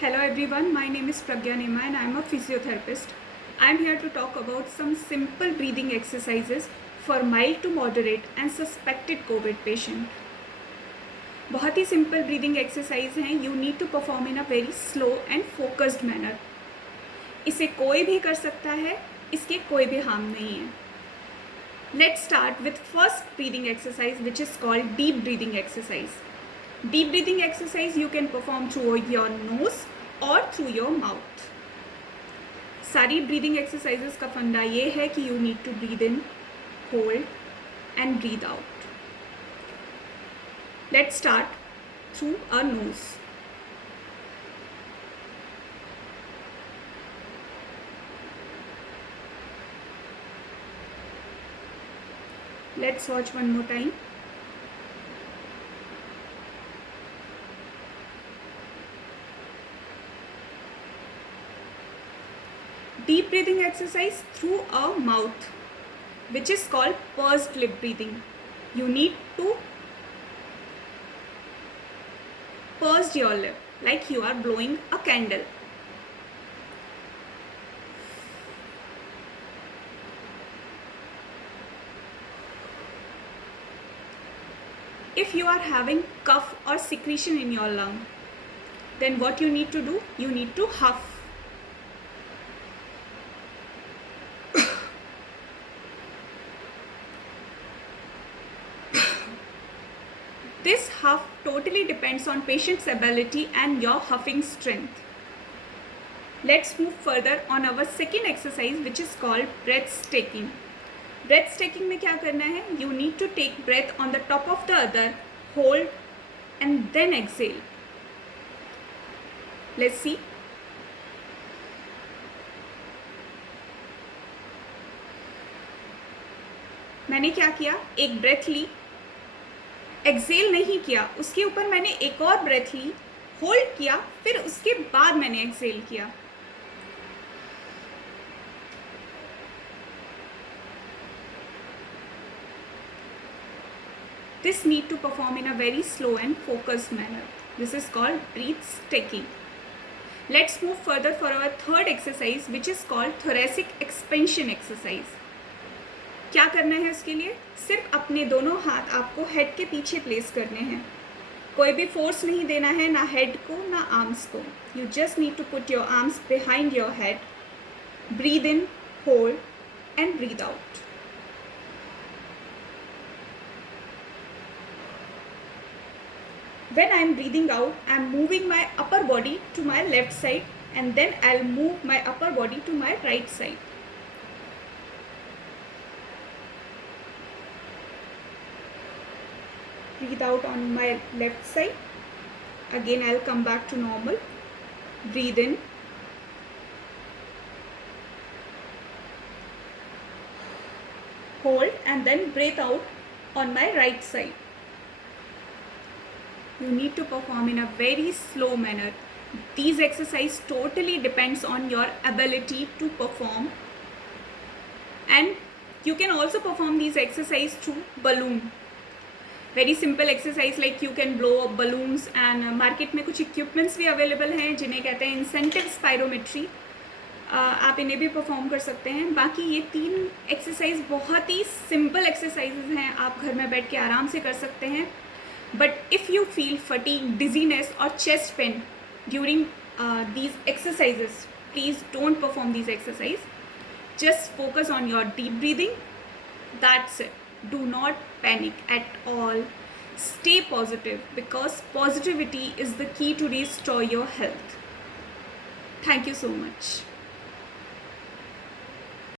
Hello everyone, my name is Pragya Nema and I am a physiotherapist. I am here to talk about some simple breathing exercises for mild to moderate and suspected COVID patient. बहुत ही simple breathing exercise हैं. You need to perform in a very slow and focused manner. इसे कोई भी कर सकता है, इसके कोई भी harm नहीं है. Let's start with first breathing exercise, which is called deep breathing exercise. Deep breathing exercise you can perform through your nose or through your mouth. सारी breathing exercises का फंडा ये है कि you need to breathe in, hold and breathe out. Let's start through our nose. Let's watch one more time. Deep breathing exercise through our mouth, which is called pursed lip breathing. You need to purse your lip like you are blowing a candle. If you are having cough or secretion in your lung, then what you need to do? You need to huff. This huff totally depends on patient's ability and your huffing strength. Let's move further on our second exercise, which is called breath taking. Breath taking में क्या करना है? You need to take breath on the top of the other, hold and then exhale. Let's see. मैंने क्या किया? एक breath ली, Excel नहीं किया, उसके ऊपर मैंने एक और ब्रेथ ली, होल्ड किया, फिर उसके बाद मैंने एक्सेल किया. This need to perform in a very slow and focused manner. This is called breath taking. Let's move further for our third exercise, which is called thoracic expansion exercise. क्या करना है उसके लिए? सिर्फ अपने दोनों हाथ आपको हेड के पीछे प्लेस करने हैं. कोई भी फोर्स नहीं देना है, ना हेड को ना आर्म्स को. You just need to put your arms behind your head, breathe in, hold and breathe out. When I am breathing out, I am moving my upper body to my left side and then I'll move my upper body to my right side. Breathe out on my left side. Again I'll come back to normal. Breathe in. Hold and then breathe out on my right side. You need to perform in a very slow manner. These exercises totally depends on your ability to perform, and you can also perform these exercises through balloon. Very simple exercise like you can blow up balloons and market में कुछ equipments भी available हैं जिन्हें कहते हैं incentive spirometry. आप इन्हें भी perform कर सकते हैं. बाकी ये 3 exercise बहुत ही simple exercises हैं, आप घर में बैठ के आराम से कर सकते हैं. But if you feel fatigue, dizziness or chest pain during these exercises, please don't perform these exercises. Just focus on your deep breathing. That's it. Do not panic at all. Stay positive because positivity is the key to restore your health. Thank you so much.